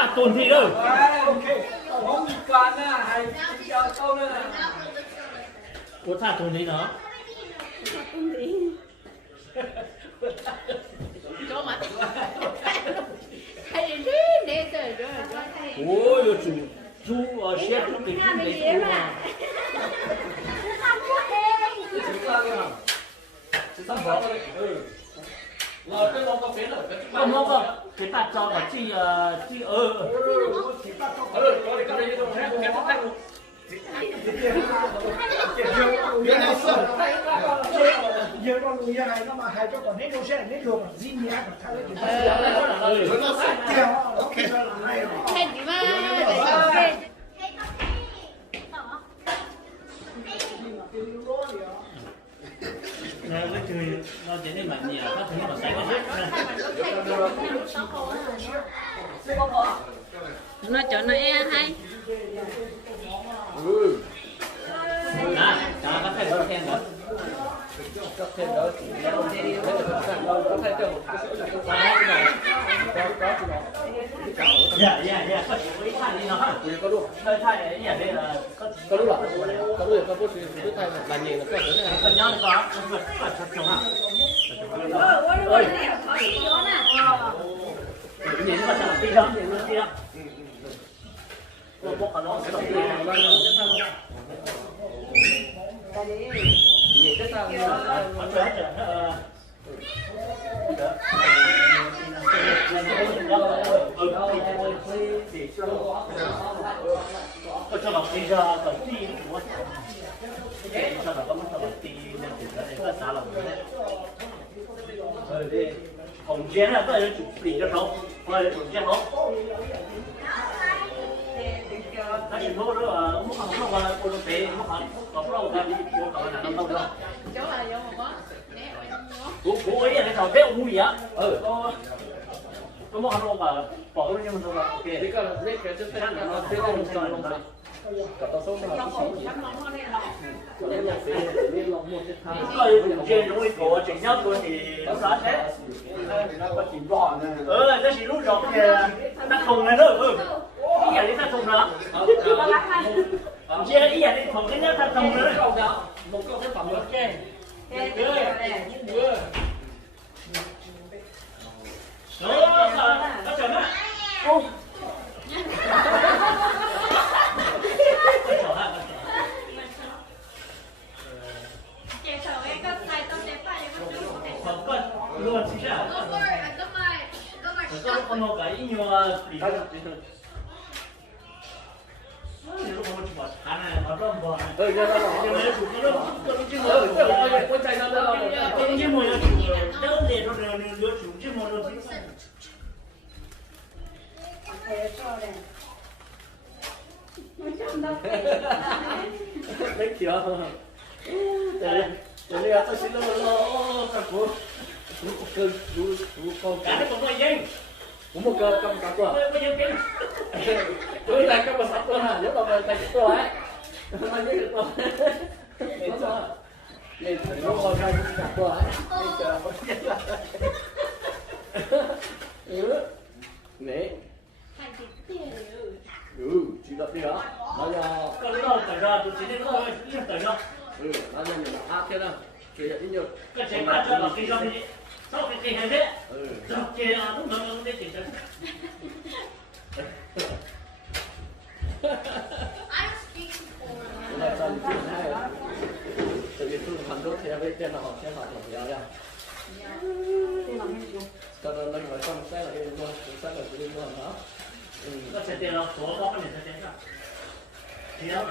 thả tuần thì đâu ok không bị can á hay chờ câu nữa của thả tuần thì nó cho mà hay đi để rồi ôi rồi chú chef lúc thì cũng để chú mà không không cái ta cho vào chi giờ con người này nó mà hay cho còn hết đâu sẽ hết luôn gì nhé thay cái hay gì mà cái chơi nó chỉ nên mạnh nhiều các thứ mà sai cái hết nó cho nó hay nè cho nó thay đổi khen rồi dạ có chỉ có ít thay đi nó có luôn hơi thay vậy đây là có lúc có bút thứ thay là nhìn là cái này phần nhau có vật chồng hả ơi nhìn mà chẳng tí đó nhìn tí đó bốc vào nó sẽ đọc nhìn cái sao cho nó đi ra tận tí của cho nó có một tận tí nên thì nó xả lòng đấy hồng chén là có chủ lý cho nó coi là chủ chén nó nó chỉ mua đó là mua hàng mà cô tế mua hàng có đâu ra đi mua còn là đâu đâu chỗ là vô mà có cô ấy là thằng béo mua gì á có mua hàng đâu mà bỏ nó nhưng mà đâu ok cái là cái chất thế là nó thế là nó còn không cả tao sống là cái gì đấy là sẽ liên lạc một cái thằng coi trên nó mới có chuyện nhau thôi thì nó ra thế nó có chuyện đòn cái gì lúc rồi thì nó thùng này nữa ý là đi ta thùng nữa chia ý là đi thùng cái nhá ta thùng nữa một câu cái phẩm nữa nó chuẩn á không có luôn chứ sao con một cái nhiều bị lúc con một khả này nó rất bò nhưng mà chủ nó con chứ mà con trai nó đâu con chứ mà đâu để nó lừa chủ chứ mà nó đấy kiểu để đi tôi xin lỗi các cô con cả nó còn nói gì cũng một cơ cầm cả quả bây giờ cái tôi là cái một sắp tôi hả nếu mà mình thành tôi ấy nó như được tôi nên nó còn hai cũng cả quả đấy chỉ đợi đi đó bây giờ con nó phải ra tôi chỉ nên thôi liên tới đó bây giờ mình áp thế nào chỉ là ít nhiều cái chế bắt cho nó kinh doanh đi sau cái hàng đấy sau kia đúng rồi để chỉnh cho là trong chuyện này tự nhiên tôi làm đốt theo với tên là họ sẽ học hiểu ra cho nên lên nói xong sẽ là cái luôn sẽ là cái luôn đó nó sẽ tiền nó số đó cái này sẽ tiền ra thì nó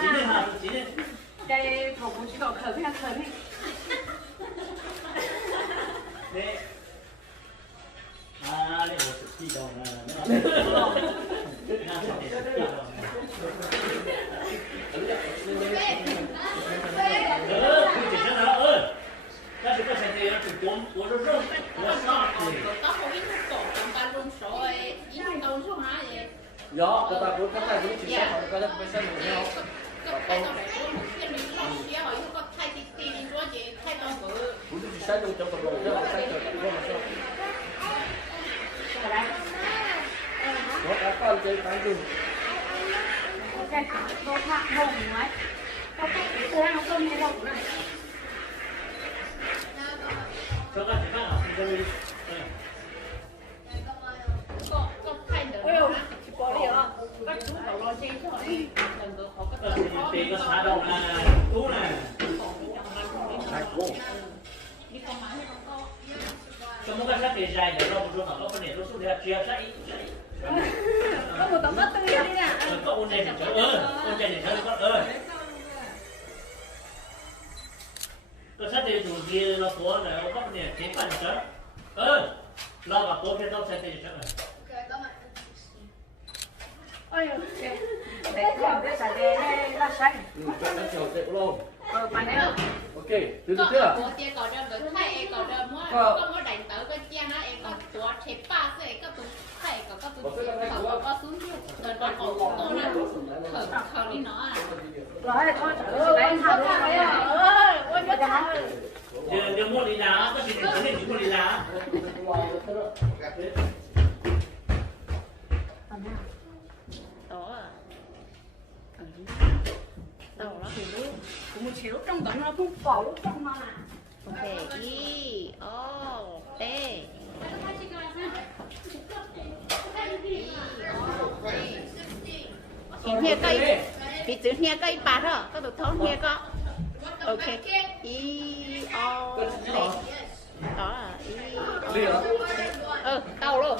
chỉ nên là chỉ nên cái thầu cũng chỉ có khởi hay đấy đây là sự chi đầu này cái sự cái này là chủ của nó rất là sao có một ít tổ trong ban luôn rồi ít tàu số hả vậy gió cái ta cũng chỉ sẽ học cái lớp với sân của nhau cũng chỉ sẽ dùng trong cộng đồng chứ không sẽ cho các con mà sao bao chơi bán chung cái thằng vô thang hồng ấy có cái thứ ăn cơm hay không này cho các chị bạn học sinh đi có thay được ôi chị bỏ đi à các chú bảo lo chơi cho đi đừng có có cái tiền có xả đâu là cú nè đi con máy hay con cho mỗi cái tiền dài để đâu cho nó có vấn đề lúc để chia sẻ có một tấm đất tôi đi nè có ôn này để chơi ôn này để chơi con có sát tiền chủ gì nó có là có vấn đề chế phần chơi lo gặp cô thì đâu sẽ tiền chơi ôi để làm cái sợi dây là xanh cho nó chiều chạy luôn mà nếu ok từ từ chưa có chia có đơn được thay em có đơn mua có mua đánh tới cái chia nó em có tua chế ba sẽ có tụ thay có tụ có xuống rồi còn có to nè thở đi nó à rồi thôi lấy thằng đấy ôi nhớ thằng giờ mua đi lá có gì thì mua đi lá đó cũng một chiếu trong đó nó cũng phổ trong mà ok y o t here cây thì chữ here cây bà thôi có được thốn here có ok y o t đó là y o tao luôn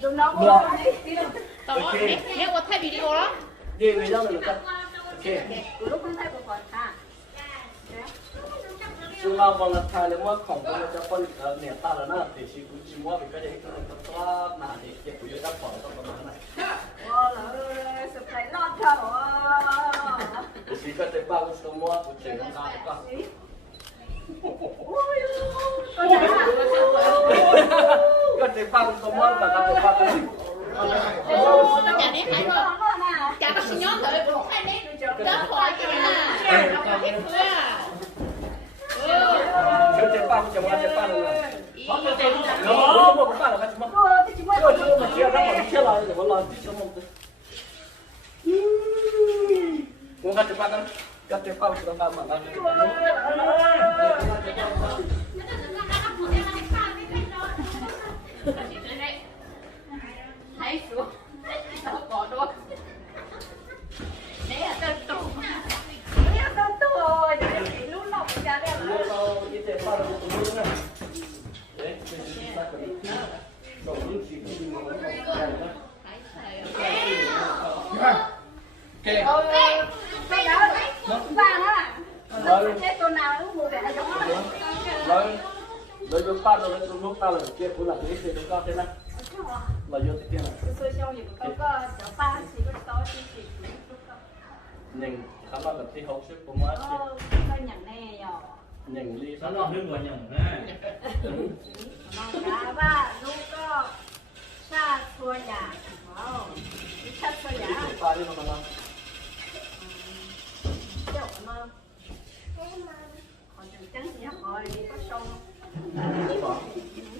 dùng đâu đó nếu có thay video đó gì người dân được không ok lúc không thay một phần ha chúng ta vào là thay lên muaของก็จะคนเนี่ยตาแล้วนะแต่ชีวิตชีวะมันก็จะก็หนาเนี่ยเก็บอยู่ด้านขวาต้องประมาณนั้นว้าวเลยสุดท้ายรอดเถอะ ชีก็จะบ้าก็สมมติกูเจอกันได้ก็ก็จะบ้าสมมติแบบก็จะบ้ากัน chả nét thấy không chả có xin nhớ tới cũng thay nét đó khỏi kìa nó biết chưa Chứ chế ba chồng ăn chế ba luôn rồi. có cái tiền Nó một cái ba là cái chấm. Chưa mà chia ra mà chia lại để mà làm tí xong không. Muốn cái chế ba kan? Cái chế ba sudah ba mà kan. thấy xuống đâu có đâu đấy là tên tù đấy là tên tù rồi để lúc nào cũng ra đây Lúc sau cái chế ba là một cái luôn này. Đấy, cái chế ba cái. Đầu những gì cũng đi mà nó không ra nữa. Rồi chúng ta rồi chúng lúc ta là kia cũng là cái gì chúng ta thế này. Là vô thế kia này. Nhìn khá là được thi hậu sức của má chứ. Nhìn ly nó lo hơn còn nhầm nè ba đi mà làm.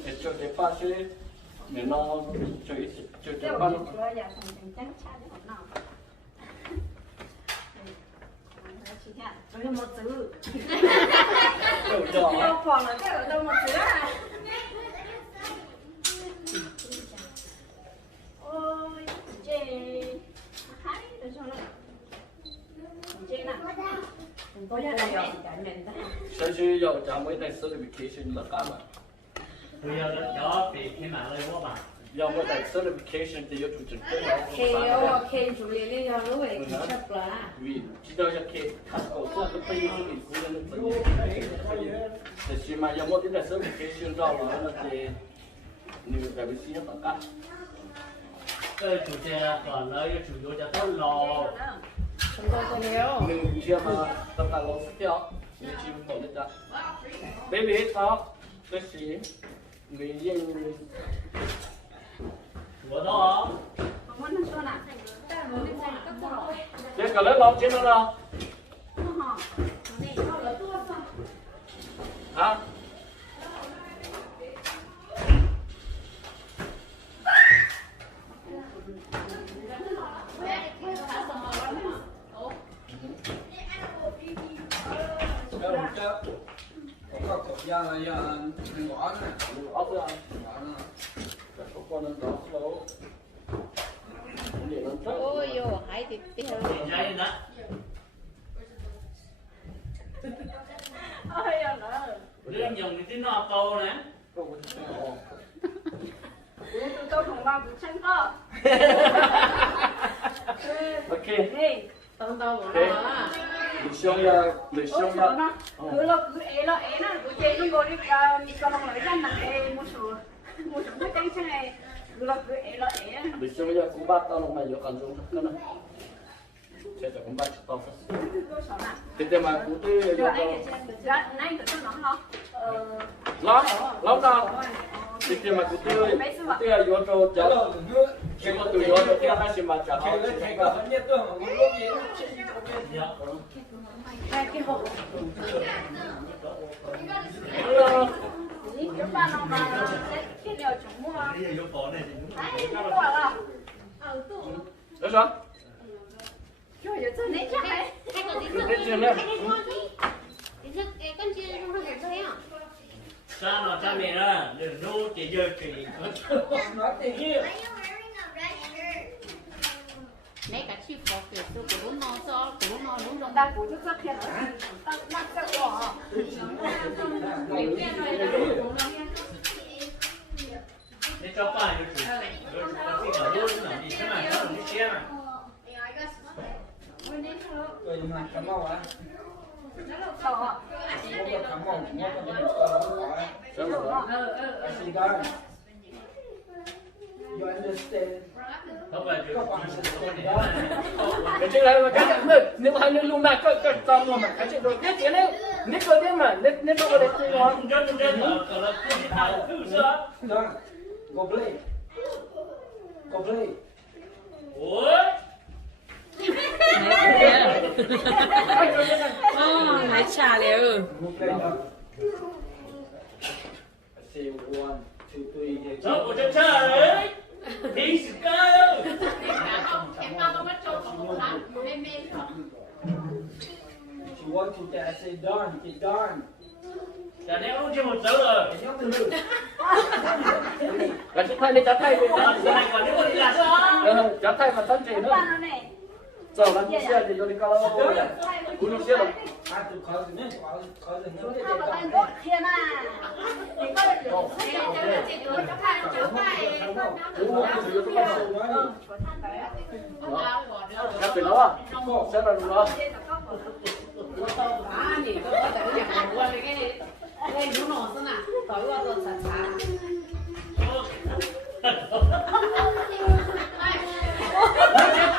Để cho cái ba chứ nếu nó chơi cái ba nó Rồi một chữ. kiểu nhỏ. Đâu còn là cái ở đâu một chữ à? Ôi, chê. Hãy để cho nó. Chê nào. Có ra đây cả nhận ta. Sẽ chỉ有咱们的 certification 了干嘛？ bây giờ đó thì khi mà lên quá mà 要么在 certification 就有组织证了。 K 主力呢要攞嚟出啦。 vì chỉ đâu là khi thằng cổ xưa cứ phải những cái cú lên tự nhiên để chỉ mà有么啲係 certification 咗啦，thì nhiều cái bị xin tất cả。 cái chủ đề còn lấy chủ yếu cho tốt lò Không có cái nhiều. mình chưa mà tất cả lỗ theo mình chỉ có được ra. Baby sao cái gì mình yên của nó Không muốn nó cho nào. Ta muốn lên cái cấp rồi. cái cả lấy lỗ trên đó nào hả 呀了呀，我呢，我是啊，这不可能到手，你能走？ ôi yo hai thì tiêu Thì đây đó. Lên dùng cái tiếng nó câu nè. tôi không bao cũng chân cơ OK， đi tao tao của OK， nó á 你凶呀，你 ôi 凶 trời 呀， nó cứ lo cứ é nó cứ chơi nó ngồi đi còn lòng lại ra nặng một số cái chân chân này cứ lo cứ é 你凶呀，古巴到弄嘛有感觉，可能，现在古巴知道是， tôi sợ nè 这点嘛，古对有 rồi 个 này cái nó nó 老大，这点嘛古对有个叫，什么都有个点还是嘛叫好， cái cờ nhất tôi mà cũng có gì hai cái hộp chúng ta nó mà cái điều chúng mua Bây giờ vô cổ này thì đúng. đấy nó quả là 有啥？ trời ơi tôi lấy chắc đấy cái con tí 你 thức 这呢？ tí thức cái con chia không được thôi á Cha nó cha mẹ đó, đừng nô chỉ giờ chỉ. nói tiền kia mấy cả chi phò kiểu tôi của nó cho của nó đúng không ta cũng rất khéo ta nặng cái quả Để cho ba vô chủ. Rồi khi mà luôn là đi thế này nó đi xe mà. rồi mà cảm ơn ạ đỏ mua cảm ơn mua cái gì đó什么？ xin cảm you understand Không phải các bạn chủ. sẽ understand đó cái này mà cái nếu mà hai lúc nào cái tao mà cái chuyện đầu tiên này, nếu có thế mà nếu có đấy thì nó Không cho ở là cái gì nào cứ sợ. đó go play go play Ủa? nói trả liệu go play đó say 1 2 3 Sao có cha đấy? Đi sự cơ. em tao không có trâu không có lắm mê mê she want to get say done get done Chả lẽ không chưa một giờ rồi. cái chuyện thay này chả thay Đó, giờ này còn nếu mà đi làm sao? chả thay mà tân chế nữa, ba nó này giờ là đi xe thì rồi đi cao lắm, cú đi xe rồi, à tụi khó gì nữa khó gì nữa nó mà bạn tốt kia mà thì có được cú sử dụng cái đó, cái gì đó à, xe là đúng đó, à thì tôi có thể nhập qua cái đúng nó thế nào tối qua tôi sẵn sàng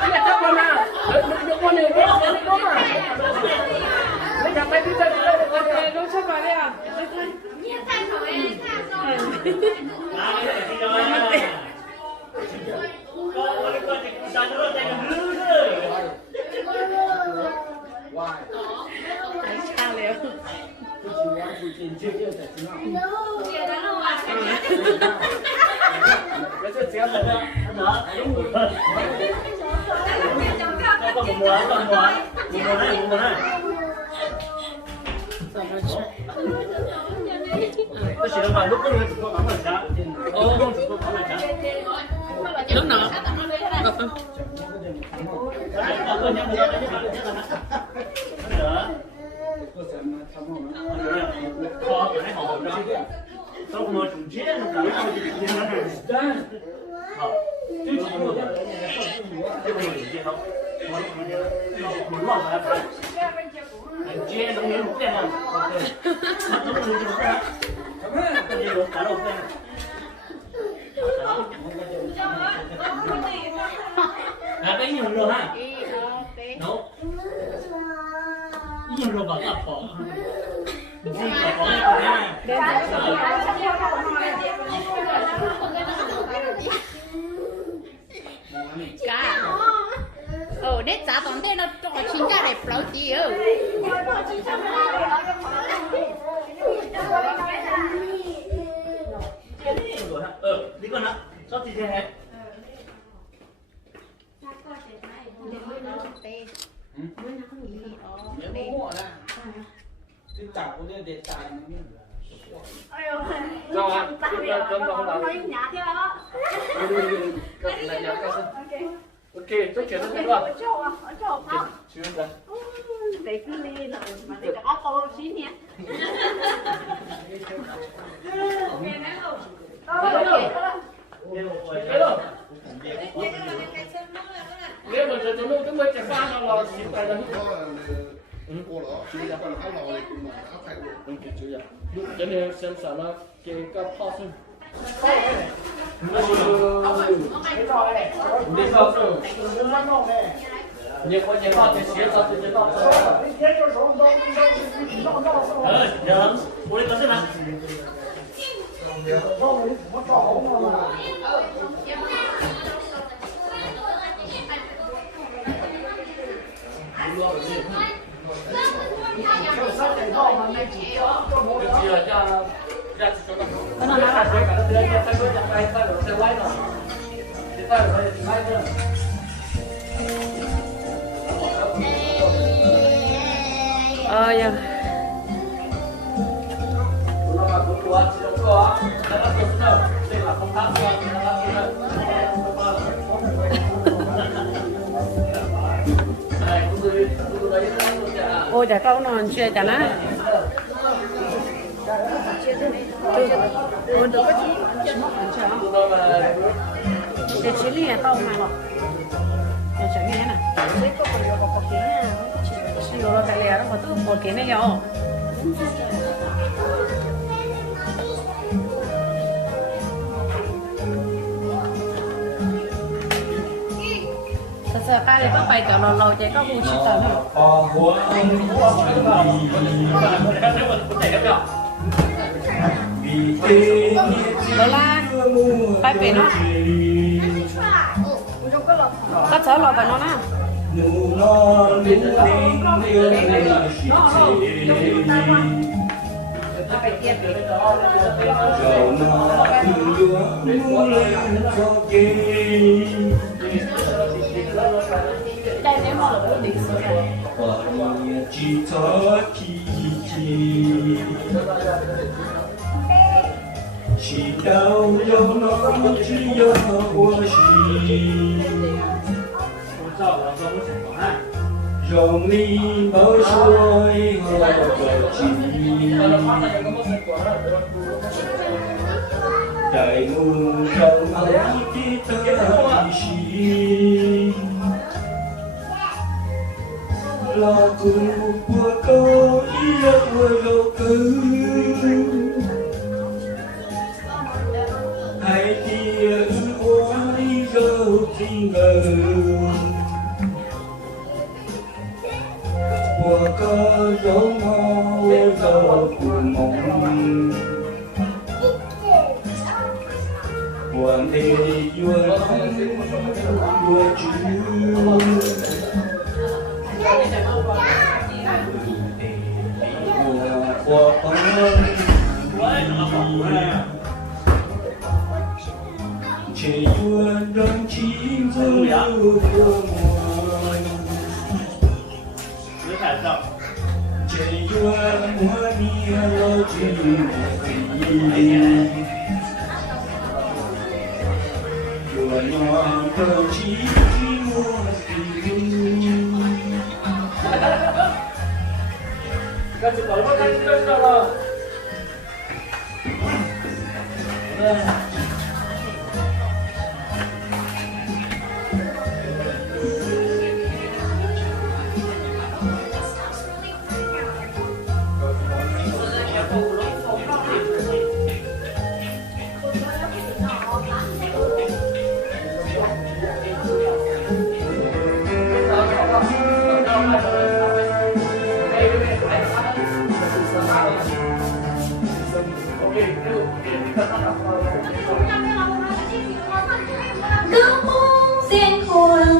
cái chắc con à, được con này cái đó mà, cái chả tay đi xe thì đây con này nó chắc vào đây à, nhiên thay khỏi em thay rồi À, cái này đi đâu à? Con thì sao nó tay cầm lư nữa. why nói trả liệu cái chị want to change chưa chưa tại sao kia đó đâu à cái chuyện xe này đó, Đó, đúng rồi. Cho con một mùa, con mùa. Một mùa này, một mùa này. Tôi chỉ là vào lúc tôi có bắn là sao? Không có bắn là sao? lúc nào Tôi nhắc nhớ đấy chứ mà. có sẽ mà cảm ơn ạ Kho cái này họ đó. Tôi mà trùng chết nó cũng không được gì nữa. done Chứ chỉ một cái chứ không được gì không. Một lọ là phải. Che nó như một cái này. Nó cũng được được đó. cảm ơn Cái gì được cả đâu cái. À cái nhiều rồi ha. Nấu. Nhiều rồi bảo tập bỏ. Gì mà có cái này. cả để trả tổng thế nó cho chính cả để bảo gì ơ Rồi ha. Đi con ạ. Sao thì thế hả? nếu mua là đi tạo cái để tài Sao anh? Ta bây giờ con nói nhà thế đó. Cái này nhà cái sao? Ok, tôi chuyển nó Ở thế luôn. chỗ không? Chưa ra. Để cứ đi rồi mà để cả tô xí nhé. Nếu mà cho nó cái mấy cái pha nó là xịt tay đó. Cô đó, chỉ là con áo lò này cũng mà áo thay luôn. Ok, chú ya. Cho nên xem sao nó cái pha xem. Thế rồi này. Đi sao rồi? Đừng lăn lộn này. Nhiều quá nhiều pha thì xịt sao thì nó. Đi thế cho số Nhớ, bố đi có thế nào? Không, nó trỏ không mà. Sao chạy to mà này chỉ cho mỗi đó. Bây giờ cho cho nó là phải cả nó đưa cho phải cho phải phải rồi sẽ lái nó. Thì phải rồi thì lái nữa. Dạ. Nó mà cũng quá chỉ đâu có. Nó bắt được đâu. Đây là không tháo ra thì nó bắt được. Này, tôi lấy nó ra. Ôi chả con non chưa chả ná. Ôi được cái Nó mà cái chỉ lý là tao mà ngọt. Để chẳng nghe nè. Đấy có còn có một cái nha. Chỉ có cái lẻ nó có tự một cái này nhỏ. Sợ cái này có phải cho nó lâu chạy có vụ chỉ tờ nữa. Đó là phải về nó. Cắt sớ lò vào nó nè. Đây nếu mà là đi sửa này. chỉ đau cho nó chỉ do của chị rồng đi bao xuôi hoa bờ chị đại muôn rồng ấy tí ta chỉ là cùng của cô ý của đâu cứ hai tia ôi dâu tình ngờ của cơ dấu mơ dâu của mộng của thề vừa không vừa chú của con chỉ luôn đồng chí vui của mùa chỉ luôn hoa nia lo chuyện của nó đồng chí mua tình cái chụp ảnh nó cái là cứ muốn xin khoan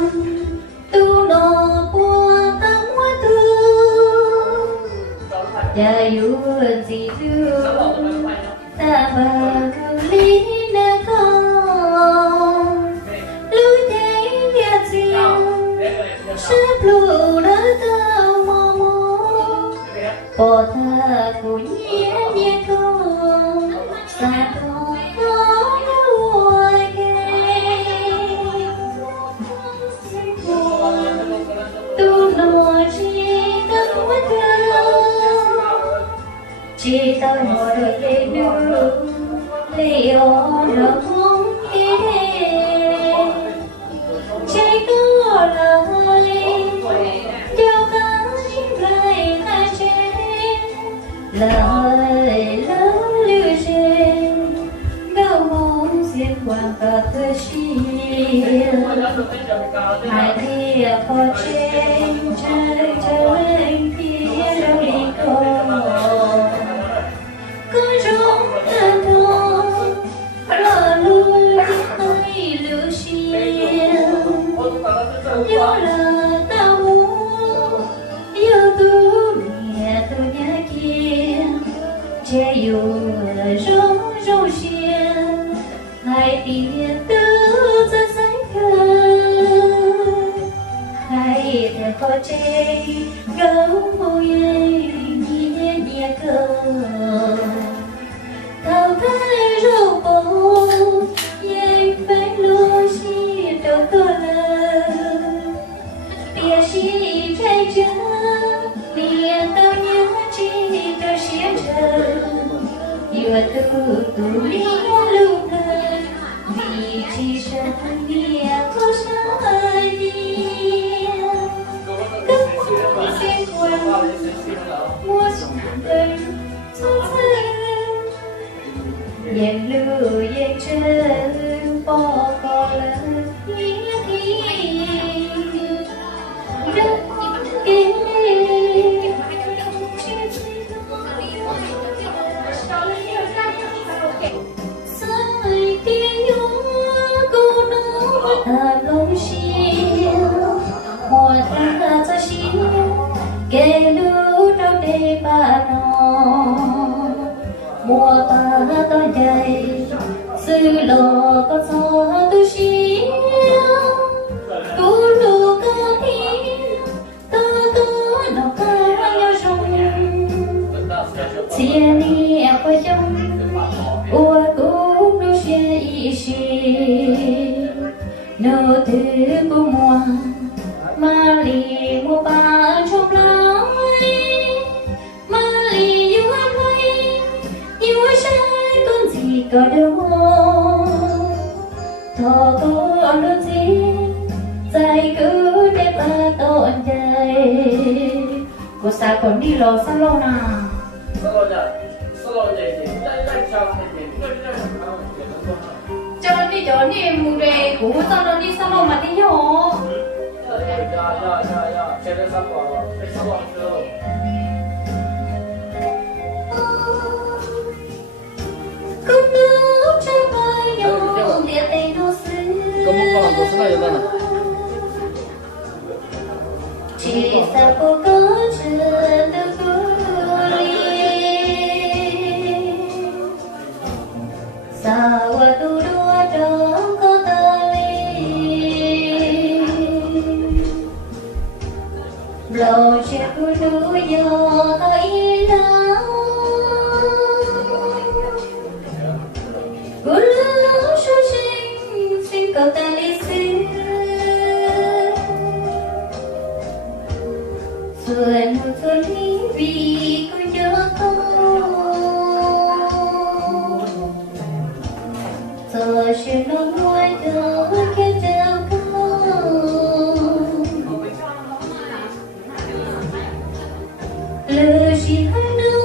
tu đồ của tâm thương cha yêu gì thương ta bà cứ lý na con lưu thấy việc gì sắp lù đỡ tao mò mò bỏ tha của nhé nhé con chỉ tôi một đôi cây nước liệu được không kia chỉ có lời cho cả những lời ta trên lời lớn lưu trên gạo mong xiên quang cả cơ chia hai thì có trên trời trời kia đâu đi con cứ rong thang thong lỡ lui hay lưu xiên nhớ là ta muốn yêu tu mẹ tu nhà kia che yêu rong rong xiên hai tia tư ra sánh khơi hai tia khó che gấu môi nhẹ nhẹ cơ thao thái râu bò dây phải lúa xì đầu cơ lơ tia xì trái chân tia tao nhớ chi tao xiên trời vừa tu lý lưu lời vì chỉ sang nia có sai cất xin quên mua sủng đời sống yên lưu yên chân bỏ có lời nghĩa thì rất kinh sai tiếng nhung cô nói ta không xiên hoa ta cho xiên kể lưu đâu để bà nó mùa ta to dày sư lò có gió tu xiên cô lù ca thiên ta có nó ca nhau rong chia đi em có trong ua cũng đâu xe y xì nô thứ cô mùa mà lì mua ba trong lái mà lì yêu anh hay yêu sai con gì có đâu thọ có đơn gì dài cứ để ba tổn dài cô sao còn đi lo sao lâu nào cho đi mua về cũng sao nó đi sao mà đi nhỏ con nước cho bay nhau địa tây nó xứ chỉ sao cô có chờ được sao tu đua trong có ta li lâu chiếc cu đu yo thấy lá cu lâu số sinh sinh cầu ta li xứ xuân xuân vì cô nhớ con giờ chỉ nó nuôi thơ kia treo lừa chỉ hai đứa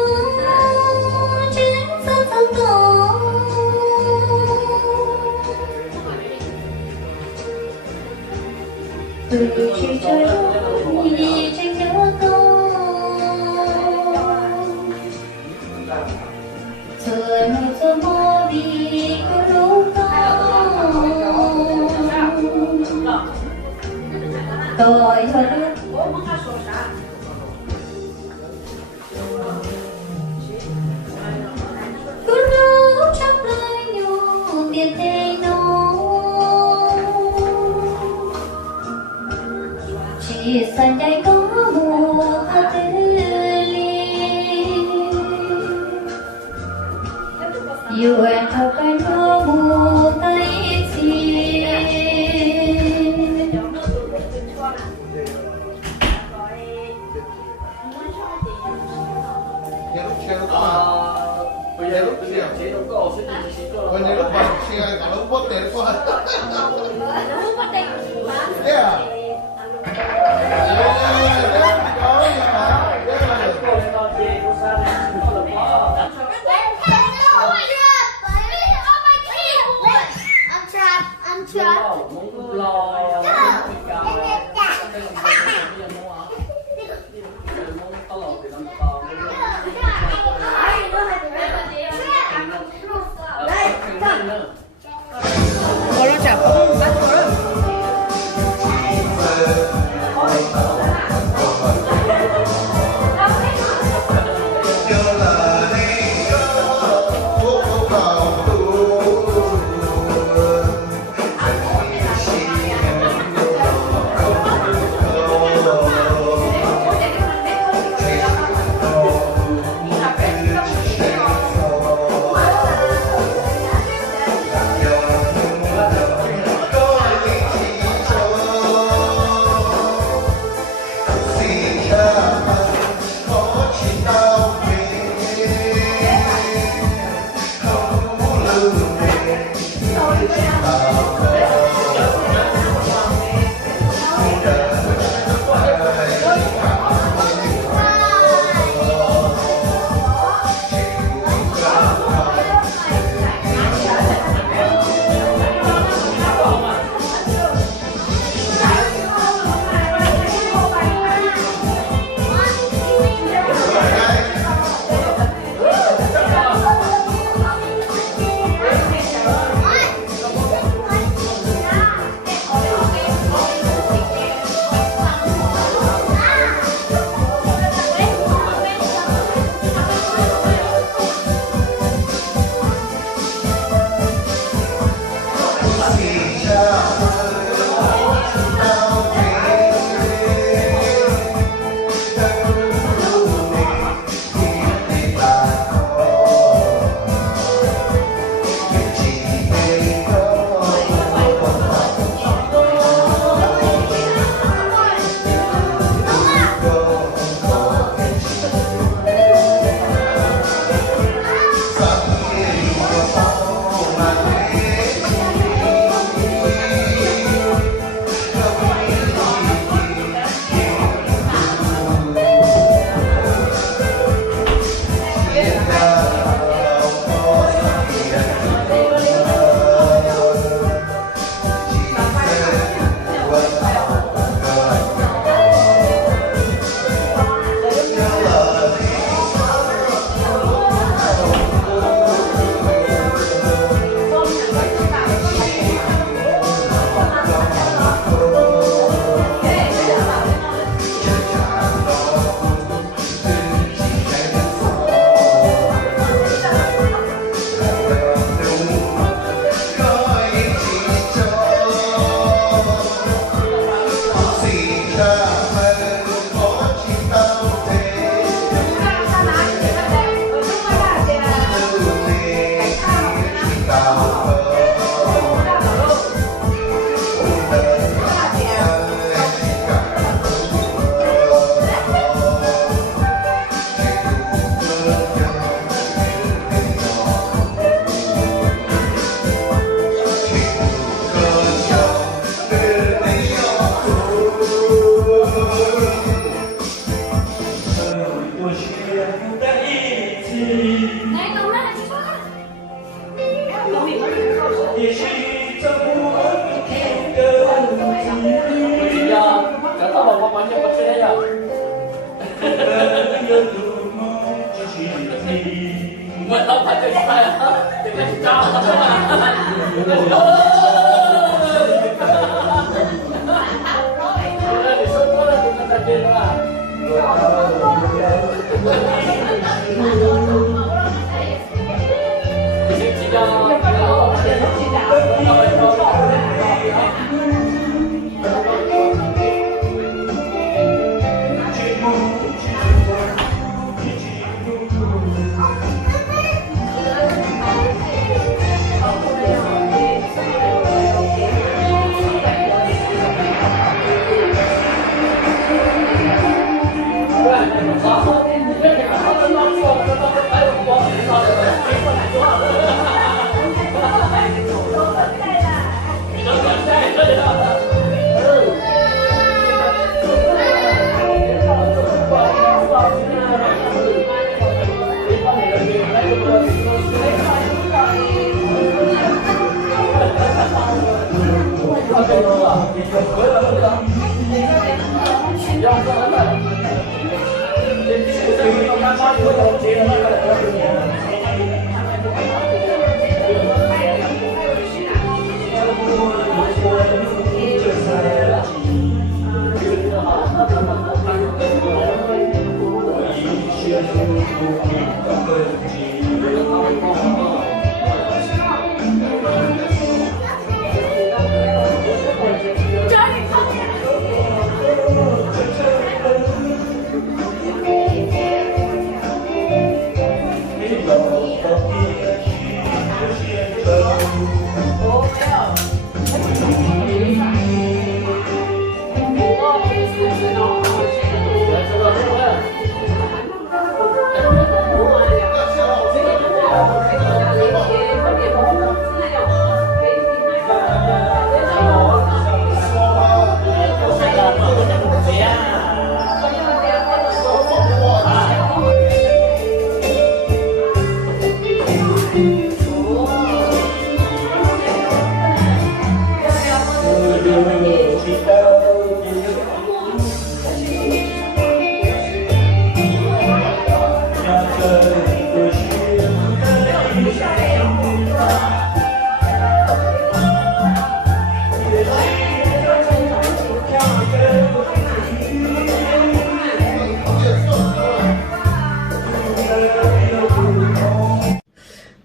trên sân thăng cỏ từ chỉ chơi đi trên nhớ con giờ nó giờ mơ vì có lúc tôi thôi cứ lúc trong lời nhủ tiền thế nó chỉ sân đây có mùa tư yêu em thật phải có mùa tay gì Hãy subscribe cho kênh Ghiền Mì Gõ để không bỏ lỡ When you look back, she like, I don't want that one. Yeah. I'm trapped.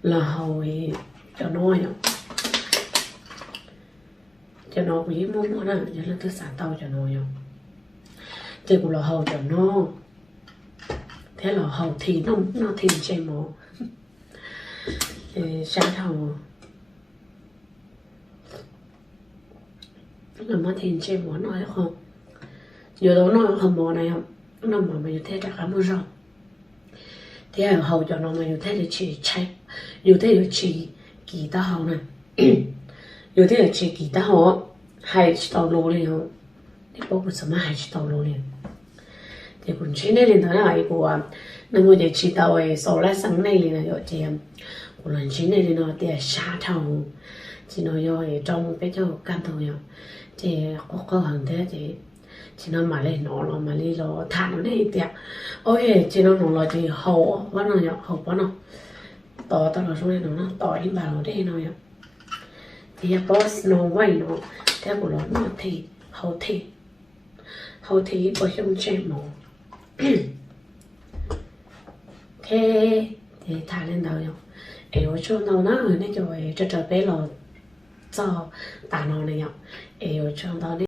là hồi cho nói cho nó quý muốn đó nhớ là thứ sáng tàu cho nó không thì cũng là hầu cho nó thế là hầu thì nó thì chơi mỏ sáng hầu là mà thì chơi mỏ nói không giờ đó nó không mỏ này không nó mà như thế chắc là mua rau thế là hầu cho nó mà như thế là chỉ chạy như thế là chỉ kỳ ta hầu này như thế là chỉ kỳ ta hầu hay chỉ tàu lô liền không thì bố cũng sớm hay chỉ tàu lô liền thì cũng chỉ nên lên thế này của nó mua để chỉ tàu ấy sau lại sáng nay liền là chị em của lần chỉ nên nó thì xa thầu chỉ nó rồi trong cái chỗ can thầu nhau thì có hàng thế thì chỉ nó mà lên nó mà đi nó thả nó đi tiệt ôi chỉ nó là chỉ hậu quá nó nhở hậu quá nó tỏ tao là trong này nó tỏ đi vào đây nó nhở thì boss nó quay nó thế của nó thì hậu thì có trong chơi mỏ thế thì thả lên đầu nhở ở chỗ nào nó ở đây rồi cho bé lo cho tà nó này nhở ở chỗ đó